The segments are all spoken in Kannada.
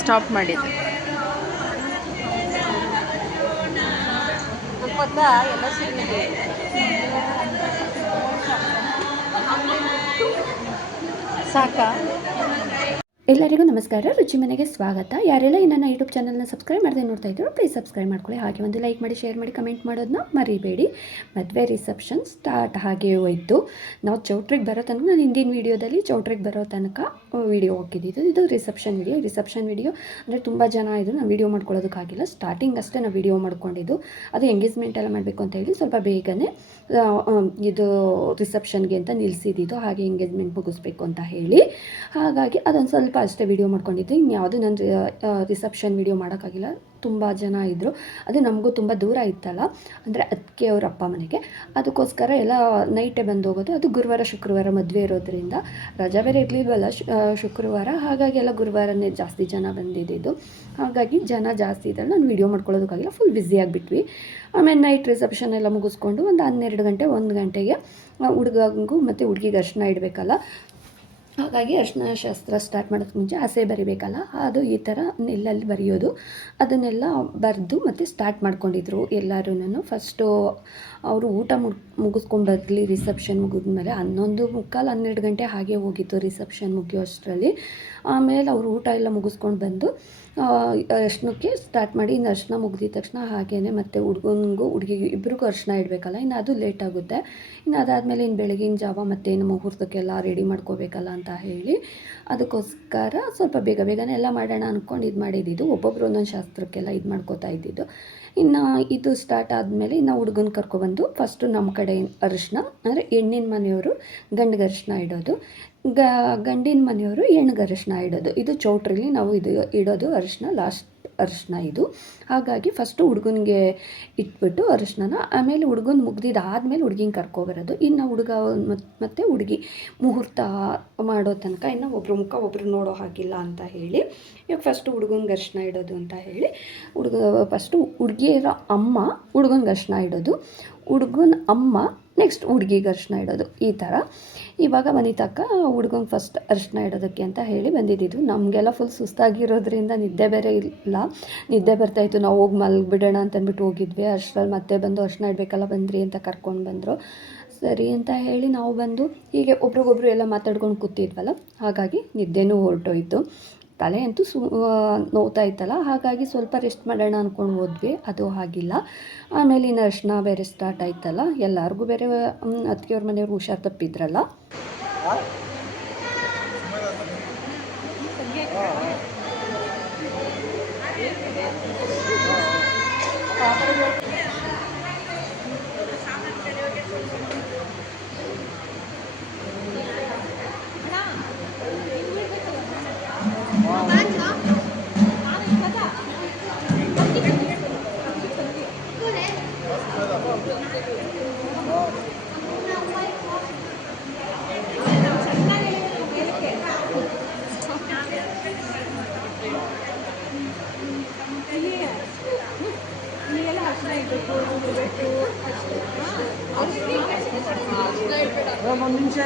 ಸ್ಟಾಪ್ ಮಾಡಿದ್ದು ಎಲ್ಲ ಸಿಗುತ್ತೆ ಸಾಕಾ. ಎಲ್ಲರಿಗೂ ನಮಸ್ಕಾರ, ರುಚಿ ಮನೆಗೆ ಸ್ವಾಗತ. ಯಾರೆಲ್ಲ ನನ್ನ ಯೂಟ್ಯೂಬ್ ಚಾನಲ್ನ ಸಬ್ಸ್ಕ್ರೈಬ್ ಮಾಡದೆ ನೋಡ್ತಾ ಇದ್ರು ಪ್ಲೀಸ್ ಸಬ್ಸ್ಕ್ರೈಬ್ ಮಾಡ್ಕೊಳ್ಳಿ. ಹಾಗೆ ಒಂದು ಲೈಕ್ ಮಾಡಿ, ಶೇರ್ ಮಾಡಿ, ಕಮೆಂಟ್ ಮಾಡೋದನ್ನ ಮರಿಬೇಡಿ. ಮದುವೆ ರಿಸೆಪ್ಷನ್ ಸ್ಟಾರ್ಟ್ ಹಾಗೆ ಹೋಯಿತು. ನಾವು ಚೌಟ್ರಿಗೆ ಬರೋ ತನಕ, ನಾನು ಹಿಂದಿನ ವೀಡಿಯೋದಲ್ಲಿ ಚೌಟ್ರಿಗೆ ಬರೋ ತನಕ ವೀಡಿಯೋ ಹಾಕಿದ್ದು. ಇದು ರಿಸೆಪ್ಷನ್ ವೀಡಿಯೋ ಅಂದರೆ ತುಂಬ ಜನ ಇದ್ದರು, ನಾವು ವೀಡಿಯೋ ಮಾಡ್ಕೊಳ್ಳೋದಕ್ಕಾಗಿಲ್ಲ. ಸ್ಟಾರ್ಟಿಂಗ್ ಅಷ್ಟೇ ನಾವು ವೀಡಿಯೋ ಮಾಡ್ಕೊಂಡಿದ್ದು. ಅದು ಎಂಗೇಜ್ಮೆಂಟ್ ಎಲ್ಲ ಮಾಡಬೇಕು ಅಂತ ಹೇಳಿ ಸ್ವಲ್ಪ ಬೇಗನೆ ಇದು ರಿಸೆಪ್ಷನ್ಗೆ ಅಂತ ನಿಲ್ಲಿಸಿದ್ದು. ಹಾಗೆ ಎಂಗೇಜ್ಮೆಂಟ್ ಮುಗಿಸ್ಬೇಕು ಅಂತ ಹೇಳಿ, ಹಾಗಾಗಿ ಅದೊಂದು ಸ್ವಲ್ಪ ಅಷ್ಟೇ ವೀಡಿಯೋ ಮಾಡ್ಕೊಂಡಿದ್ದೆ. ಇನ್ಯಾವುದು ನಾನು ರಿಸೆಪ್ಷನ್ ವೀಡಿಯೋ ಮಾಡೋಕ್ಕಾಗಿಲ್ಲ. ತುಂಬ ಜನ ಇದ್ದರು. ಅದು ನಮಗೂ ತುಂಬ ದೂರ ಇತ್ತಲ್ಲ, ಅಂದರೆ ಅದಕ್ಕೆ ಅವ್ರ ಅಪ್ಪ ಮನೆಗೆ. ಅದಕ್ಕೋಸ್ಕರ ಎಲ್ಲ ನೈಟೇ ಬಂದು ಹೋಗೋದು. ಅದು ಗುರುವಾರ ಶುಕ್ರವಾರ ಮದುವೆ ಇರೋದ್ರಿಂದ ರಜಾ ಬೇರೆ ಇರಲಿಲ್ವಲ್ಲ ಶುಕ್ರವಾರ, ಹಾಗಾಗಿ ಎಲ್ಲ ಗುರುವಾರನೇ ಜಾಸ್ತಿ ಜನ ಬಂದಿದ್ದು. ಹಾಗಾಗಿ ಜನ ಜಾಸ್ತಿ ಇದ್ದರೆ ನಾನು ವೀಡಿಯೋ ಮಾಡ್ಕೊಳ್ಳೋದಕ್ಕಾಗಿಲ್ಲ, ಫುಲ್ ಬ್ಯುಸಿಯಾಗಿಬಿಟ್ವಿ. ಆಮೇಲೆ ನೈಟ್ ರಿಸೆಪ್ಷನ್ ಎಲ್ಲ ಮುಗಿಸ್ಕೊಂಡು ಒಂದು 12 ಗಂಟೆ 1 ಗಂಟೆಗೆ ಹುಡುಗಂಗೂ ಮತ್ತು ಹುಡುಗಿಗೆ ಅರ್ಶಿನ ಇಡಬೇಕಲ್ಲ, ಹಾಗಾಗಿ ಅರ್ಶಿನ ಶಾಸ್ತ್ರ ಸ್ಟಾರ್ಟ್ ಮಾಡೋಕ್ಕೆ ಮುಂಚೆ ಹಸೆ ಬರಿಬೇಕಲ್ಲ, ಅದು ಈ ಥರ ನೆಲ್ಲಲ್ಲಿ ಬರೆಯೋದು. ಅದನ್ನೆಲ್ಲ ಬರೆದು ಮತ್ತು ಸ್ಟಾರ್ಟ್ ಮಾಡ್ಕೊಂಡಿದ್ರು ಎಲ್ಲರೂ. ಫಸ್ಟು ಅವರು ಊಟ ಮುಗಿಸ್ಕೊಂಡು ಬರಲಿ, ರಿಸೆಪ್ಷನ್ ಮುಗಿದ್ಮೇಲೆ 11:15 12 ಗಂಟೆ ಹಾಗೆ ಹೋಗಿತ್ತು ರಿಸೆಪ್ಷನ್ ಮುಗಿಯೋ ಅಷ್ಟರಲ್ಲಿ. ಆಮೇಲೆ ಅವರು ಊಟ ಎಲ್ಲ ಮುಗಿಸ್ಕೊಂಡು ಬಂದು ಅರ್ಶಿನಕ್ಕೆ ಸ್ಟಾರ್ಟ್ ಮಾಡಿ, ಇನ್ನು ಅರ್ಶಿನ ಮುಗಿದ ತಕ್ಷಣ ಹಾಗೇ ಮತ್ತು ಹುಡುಗನಿಗೂ ಹುಡುಗಿಗೂ ಇಬ್ರಿಗೂ ಅರ್ಶಿನ ಇಡಬೇಕಲ್ಲ, ಇನ್ನು ಅದು ಲೇಟ್ ಆಗುತ್ತೆ. ಇನ್ನು ಅದಾದಮೇಲೆ ಇನ್ನು ಬೆಳಗಿನ ಜಾವ ಮತ್ತೇನು ಮುಹೂರ್ತಕ್ಕೆಲ್ಲ ರೆಡಿ ಮಾಡ್ಕೋಬೇಕಲ್ಲ ಅಂತ ಹೇಳಿ, ಅದಕ್ಕೋಸ್ಕರ ಸ್ವಲ್ಪ ಬೇಗನೆ ಎಲ್ಲ ಮಾಡೋಣ ಅಂದ್ಕೊಂಡು ಇದು ಮಾಡಿದ್ದು. ಒಬ್ಬೊಬ್ಬರು ಒಂದೊಂದು ಶಾಸ್ತ್ರಕ್ಕೆಲ್ಲ ಇದು ಮಾಡ್ಕೋತಾ ಇದ್ದಿದ್ದು. ಇನ್ನು ಇದು ಸ್ಟಾರ್ಟ್ ಆದಮೇಲೆ ಇನ್ನು ಹುಡುಗನ ಕರ್ಕೊಬಂದು ಫಸ್ಟು ನಮ್ಮ ಕಡೆ ಅರಿಶಿನ ಅಂದರೆ ಹೆಣ್ಣಿನ ಮನೆಯವರು ಗಂಡಿಗೆ ಅರಿಶಿನ ಇಡೋದು, ಗಂಡಿನ ಮನೆಯವರು ಹೆಣ್ಣಿಗೆ ಅರಿಶಿನ ಇಡೋದು. ಇದು ಚೌಟ್ರಲ್ಲಿ ನಾವು ಇದು ಇಡೋದು ಅರಿಶಿನ, ಲಾಸ್ಟ್ ಅರಿಶಿನ ಇದು. ಹಾಗಾಗಿ ಫಸ್ಟು ಹುಡುಗನಿಗೆ ಇಟ್ಬಿಟ್ಟು ಅರಿಶಿನ, ಆಮೇಲೆ ಹುಡುಗನ ಮುಗ್ದಿದ್ದಾದಮೇಲೆ ಹುಡುಗಿನ ಕರ್ಕೊಬರೋದು. ಇನ್ನು ಹುಡುಗ ಮತ್ತು ಹುಡುಗಿ ಮುಹೂರ್ತ ಮಾಡೋ ತನಕ ಇನ್ನು ಒಬ್ಬರು ಮುಖ ಒಬ್ಬರು ನೋಡೋ ಹಾಗಿಲ್ಲ ಅಂತ ಹೇಳಿ, ಇವಾಗ ಫಸ್ಟು ಹುಡುಗನಿಗೆ ಅರಿಶಿನ ಇಡೋದು ಅಂತ ಹೇಳಿ, ಫಸ್ಟು ಹುಡುಗಿಯರ ಅಮ್ಮ ಹುಡುಗನಿಗೆ ಅರಿಶಿನ ಇಡೋದು, ಹುಡುಗನ ಅಮ್ಮ ನೆಕ್ಸ್ಟ್ ಹುಡುಗಿಗೆ ಅರಿಶಿನ ಇಡೋದು. ಈ ಥರ ಇವಾಗ ಮನೆ ತಕ್ಕ ಹುಡುಗಂಗೆ ಫಸ್ಟ್ ಅರಿಶಿನ ಇಡೋದಕ್ಕೆ ಅಂತ ಹೇಳಿ ಬಂದಿದ್ದು. ನಮಗೆಲ್ಲ ಫುಲ್ ಸುಸ್ತಾಗಿರೋದ್ರಿಂದ ನಿದ್ದೆ ಬೇರೆ ಇಲ್ಲ, ನಿದ್ದೆ ಬರ್ತಾಯಿತ್ತು. ನಾವು ಹೋಗಿ ಮಲಗಿಬಿಡೋಣ ಅಂತಂದ್ಬಿಟ್ಟು ಹೋಗಿದ್ವಿ. ಅಷ್ಟರಲ್ಲಿ ಮತ್ತೆ ಬಂದು ಅರಿಶಿನ ಇಡಬೇಕಲ್ಲ ಬನ್ನಿರಿ ಅಂತ ಕರ್ಕೊಂಡು ಬಂದರು. ಸರಿ ಅಂತ ಹೇಳಿ ನಾವು ಬಂದು ಹೀಗೆ ಒಬ್ರಿಗೊಬ್ರು ಎಲ್ಲ ಮಾತಾಡ್ಕೊಂಡು ಕೂತಿದ್ವಲ್ಲ, ಹಾಗಾಗಿ ನಿದ್ದೆನೂ ಹೊರಟೋಯ್ತು. ತಲೆ ಅಂತೂ ನೋವ್ತಾ ಇತ್ತಲ್ಲ, ಹಾಗಾಗಿ ಸ್ವಲ್ಪ ರೆಸ್ಟ್ ಮಾಡೋಣ ಅಂದ್ಕೊಂಡು ಹೋದ್ವಿ. ಅದು ಆಗಿಲ್ಲ. ಆಮೇಲೆ ಇನ್ನು ಅರ್ಶಿನ ಬೇರೆ ಸ್ಟಾರ್ಟ್ ಆಯ್ತಲ್ಲ, ಎಲ್ಲರಿಗೂ ಬೇರೆ ಅತ್ತಿಗೆಯವ್ರ ಮನೆಯವ್ರು ಹುಷಾರು ತಪ್ಪಿದ್ರಲ್ಲ. ಒಂದು ನಿಮಿಷ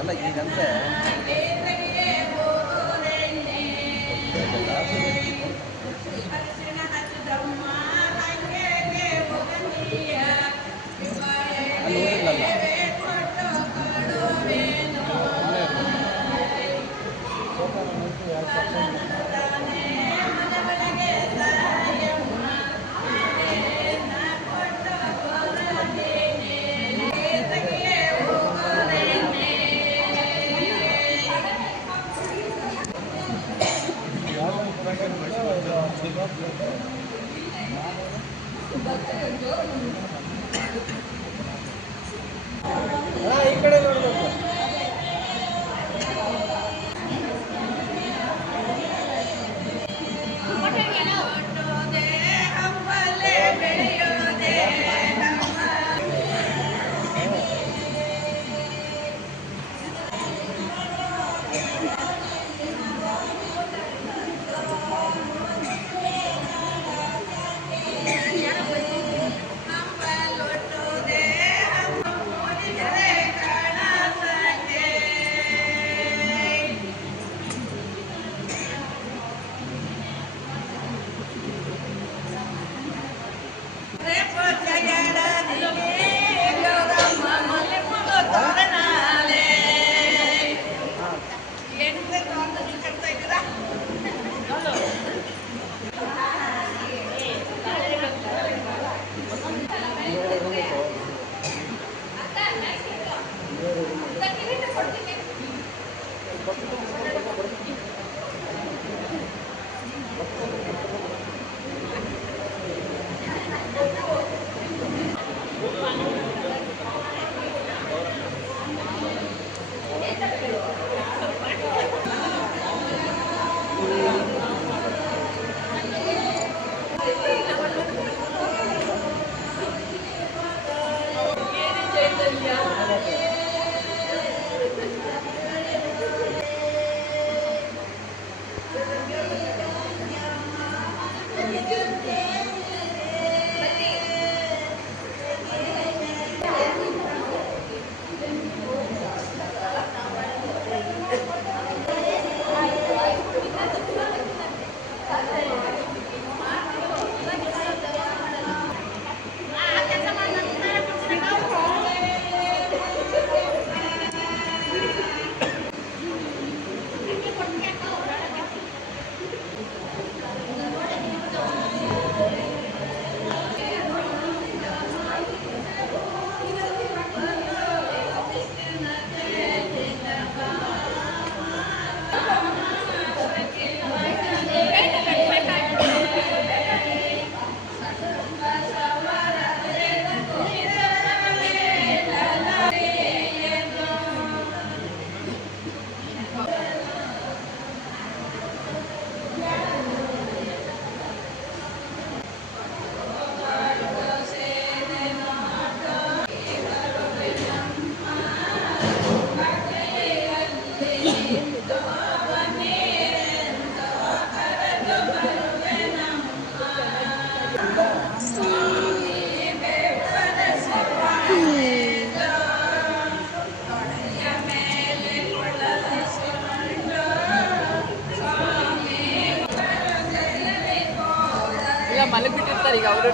ಅಲ್ಲ ಈಗಂದ್ರೆ ಅಲ್ಲಿ ನೋಡಿದ್ನಲ್ಲ ಈ ಕಡೆ ನೋಡಬೇಕು. ಈಗ ಮಲಗಿಬಿಟ್ಟಿರ್ತಾರೆ ಈಗ ಅವರು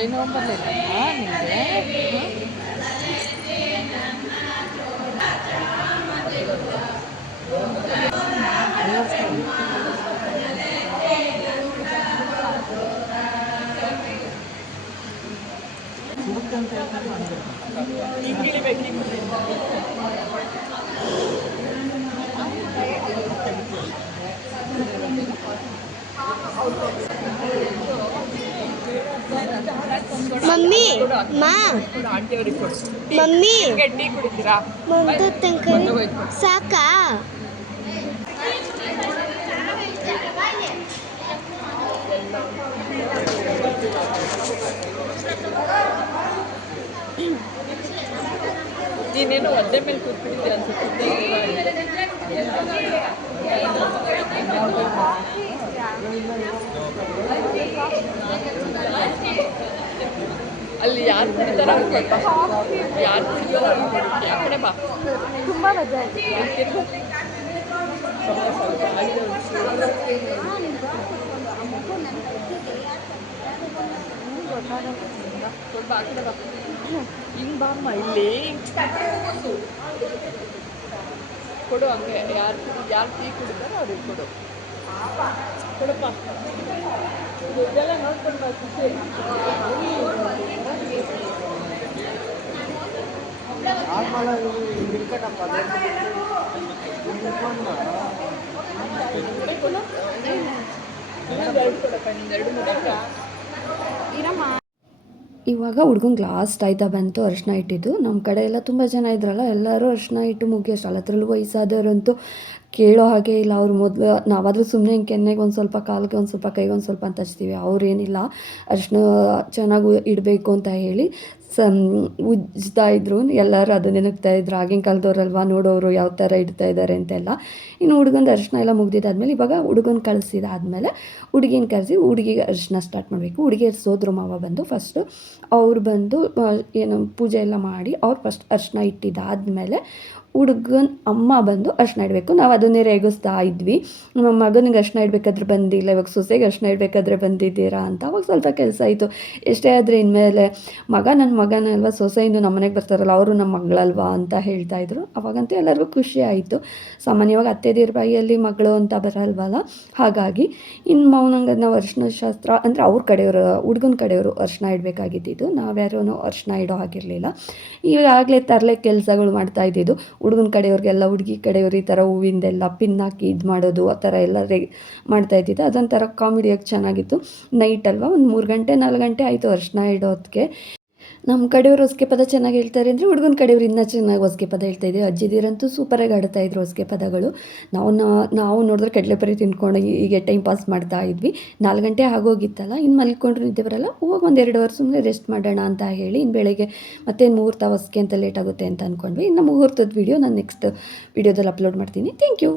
ಕೈ ನೋವು ಬರಲಿಲ್ಲ ನಿಮಗೆ? ಮಮ್ಮಿ ಮಾ ಆಂಟಿ ಅವ್ರಿಗೆ ಕೊಡು. ಮಮ್ಮಿ ಟೀ ಕುಡಿತೀರಾ? ಒಂದು ತನಕ ಸಾಕಾ? ನೀನೇನು ಒದ್ದೆ ಮೇಲೆ ಕೂತ್ಬಿಟ್ಟಿದ್ದೆ ಅನ್ಸುತ್ತೆ. ಅಲ್ಲಿ ಯಾರು ಕುಡಿತಾರ ಯಾರು ಕುಡಿತಾರ ಆ ಕಡೆ ಬಾ. ತುಂಬ ಮಜಾ ಆಯ್ತು. ಸ್ವಲ್ಪ ಆ ಕಡೆ ಬಾ. ಹಿಂಗೆ ಬಾಮ್ಮ ಇಲ್ಲಿ ಕೊಡು. ಹಂಗೆ ಯಾರು ಟೀ ಕುಡಿತಾರೋ ಅವ್ರಿಗೆ ಕೊಡು. ಕೊಡಪ್ಪ. ಇದೆಲ್ಲ ನೋಡ್ಕೊಂಡು ಬಾ ಖುಷಿ. ಇವಾಗ ಹುಡ್ಗಂಗೆ ಲಾಸ್ಟ್ ಆಯ್ತಾ ಬಂತು ಅರಿಶಿನ ಇಟ್ಟಿದ್ದು. ನಮ್ಮ ಕಡೆ ಎಲ್ಲ ತುಂಬ ಜನ ಇದ್ರಲ್ಲ, ಎಲ್ಲರೂ ಅರಿಶಿನ ಇಟ್ಟು ಮುಗಿಯೋಷ್ಟಲ್ಲ. ಅದರಲ್ಲೂ ವಯಸ್ಸಾದವರಂತೂ ಕೇಳೋ ಹಾಗೆ ಇಲ್ಲ. ಅವ್ರು ಮೊದಲು ನಾವಾದರೂ ಸುಮ್ಮನೆ ಹಿಂಗೆ ಕೆನ್ನೆಗೆ ಒಂದು ಸ್ವಲ್ಪ, ಕಾಲಿಗೆ ಒಂದು ಸ್ವಲ್ಪ, ಕೈಗೆ ಒಂದು ಸ್ವಲ್ಪ ಅಂತ ಹಚ್ತೀವಿ. ಅವ್ರೇನಿಲ್ಲ, ಅರಿಶಿನ ಚೆನ್ನಾಗಿ ಇಡಬೇಕು ಅಂತ ಹೇಳಿ ಉಜ್ತಾ ಇದ್ರು. ಎಲ್ಲರೂ ಅದು ನೆನಗ್ತಾ ಇದ್ರು, ಆಗಿನ ಕಾಲದವ್ರಲ್ವಾ, ನೋಡೋರು ಯಾವ ಥರ ಇಡ್ತಾ ಇದ್ದಾರೆ ಅಂತೆಲ್ಲ. ಇನ್ನು ಹುಡುಗಂದು ಅರಿಶಿನ ಎಲ್ಲ ಮುಗ್ದಿದ್ದಾದ್ಮೇಲೆ ಇವಾಗ ಹುಡುಗನ ಕಳಿಸಿದಾದ್ಮೇಲೆ ಹುಡುಗಿನ ಕರೆಸಿ ಹುಡುಗಿಗೆ ಅರಿಶಿನ ಸ್ಟಾರ್ಟ್ ಮಾಡಬೇಕು. ಹುಡುಗಿ ಸೋದ್ರ ಮಾವ ಬಂದು ಫಸ್ಟು ಅವ್ರು ಬಂದು ಏನು ಪೂಜೆ ಎಲ್ಲ ಮಾಡಿ ಅವ್ರು ಫಸ್ಟ್ ಅರಿಶಿನ ಇಟ್ಟಿದ್ದಾದಮೇಲೆ ಹುಡುಗನ ಅಮ್ಮ ಬಂದು ಅರಿಶಿನ ಇಡಬೇಕು. ನಾವು ಅದನ್ನೇ ರೇಗಿಸ್ತಾ ಇದ್ವಿ, ನಮ್ಮ ಮಗನಿಗೆ ಅರಿಶಿನ ಇಡಬೇಕಾದ್ರೆ ಬಂದಿಲ್ಲ, ಇವಾಗ ಸೊಸೆಗೆ ಅರಿಶಿನ ಇಡಬೇಕಾದ್ರೆ ಬಂದಿದ್ದೀರಾ ಅಂತ. ಅವಾಗ ಸ್ವಲ್ಪ ಕೆಲಸ ಆಯಿತು. ಎಷ್ಟೇ ಆದರೆ ಇನ್ಮೇಲೆ ನನ್ನ ಮಗನಲ್ವ, ಸೊಸೆಯಿಂದ ನಮ್ಮ ಮನೆಗೆ ಬರ್ತಾರಲ್ಲ ಅವರು ನಮ್ಮ ಮಗಳಲ್ವಾ ಅಂತ ಹೇಳ್ತಾಯಿದ್ರು. ಅವಾಗಂತೂ ಎಲ್ಲರಿಗೂ ಖುಷಿ ಆಯಿತು. ಸಾಮಾನ್ಯವಾಗಿ ಅತ್ತೆದೀರ ಬಾಯಿಯಲ್ಲಿ ಮಗಳು ಅಂತ ಬರಲ್ವಲ್ಲ, ಹಾಗಾಗಿ ಇನ್ನು ಮೌನಂಗೆ ನಾವು ಅರಿಶಿನ ಶಾಸ್ತ್ರ ಅಂದರೆ ಅವ್ರ ಕಡೆಯವರು, ಹುಡುಗನ ಕಡೆಯವರು ಅರಿಶಿನ ಇಡಬೇಕಾಗಿದ್ದು, ನಾವ್ಯಾರೂ ಅರಿಶಿನ ಇಡೋ ಆಗಿರಲಿಲ್ಲ. ಈಗಾಗಲೇ ತರಲೆ ಕೆಲಸಗಳು ಮಾಡ್ತಾ ಇದ್ದಿದ್ದು. ಹುಡುಗನ ಕಡೆಯವ್ರಿಗೆಲ್ಲ ಹುಡುಗಿ ಕಡೆಯವ್ರು ಈ ಥರ ಹೂವಿಂದೆಲ್ಲ ಪಿನ್ ಹಾಕಿ ಇದು ಮಾಡೋದು, ಆ ಥರ ಎಲ್ಲ ಮಾಡ್ತಾ ಇದ್ದಿದ್ದು. ಅದೊಂಥರ ಕಾಮಿಡಿಯಾಗಿ ಚೆನ್ನಾಗಿತ್ತು. ನೈಟ್ ಅಲ್ವಾ, ಒಂದು 3 ಗಂಟೆ 4 ಗಂಟೆ ಆಯಿತು ಅರಿಶಿನ ಇಡೋದಕ್ಕೆ. ನಮ್ಮ ಕಡೆಯವರು ಹೊಸ್ಗೆ ಪದ ಚೆನ್ನಾಗಿ ಹೇಳ್ತಾರೆ ಅಂದರೆ ಹುಡುಗನ ಕಡೆಯವರು ಇನ್ನೂ ಚೆನ್ನಾಗಿ ಹೊಸ್ಗೆ ಪದ ಹೇಳ್ತಾಯಿದ್ವಿ. ಅಜ್ಜಿದಿರಂತೂ ಸೂಪರಾಗಿ ಆಡ್ತಾಯಿದ್ರು ಹೊಸ್ಗೆ ಪದಗಳು. ನಾವು ನೋಡಿದ್ರೆ ಕಡಲೆಪುರಿ ತಿನ್ಕೊಂಡು ಹೀಗೆ ಟೈಮ್ ಪಾಸ್ ಮಾಡ್ತಾ ಇದ್ವಿ. 4 ಗಂಟೆ ಆಗೋಗಿತ್ತಲ್ಲ, ಇನ್ನು ಮಲ್ಕೊಂಡ್ರು ನಿದ್ದೆ ಬರಲ್ಲ, ಹೋಗಿ 1-2 ಅವರ್ ಸುಮ್ಮನೆ ರೆಸ್ಟ್ ಮಾಡೋಣ ಅಂತ ಹೇಳಿ ಇನ್ನು ಬೆಳಗ್ಗೆ ಮತ್ತೆ ಮುಹೂರ್ತ ಹೊಸ್ಗೆ ಅಂತ ಲೇಟ್ ಆಗುತ್ತೆ ಅಂತ ಅಂದ್ಕೊಂಡ್ವಿ. ಇನ್ನು ಮುಹೂರ್ತದ ವೀಡಿಯೋ ನಾನು ನೆಕ್ಸ್ಟ್ ವೀಡಿಯೋದಲ್ಲಿ ಅಪ್ಲೋಡ್ ಮಾಡ್ತೀನಿ. Thank you.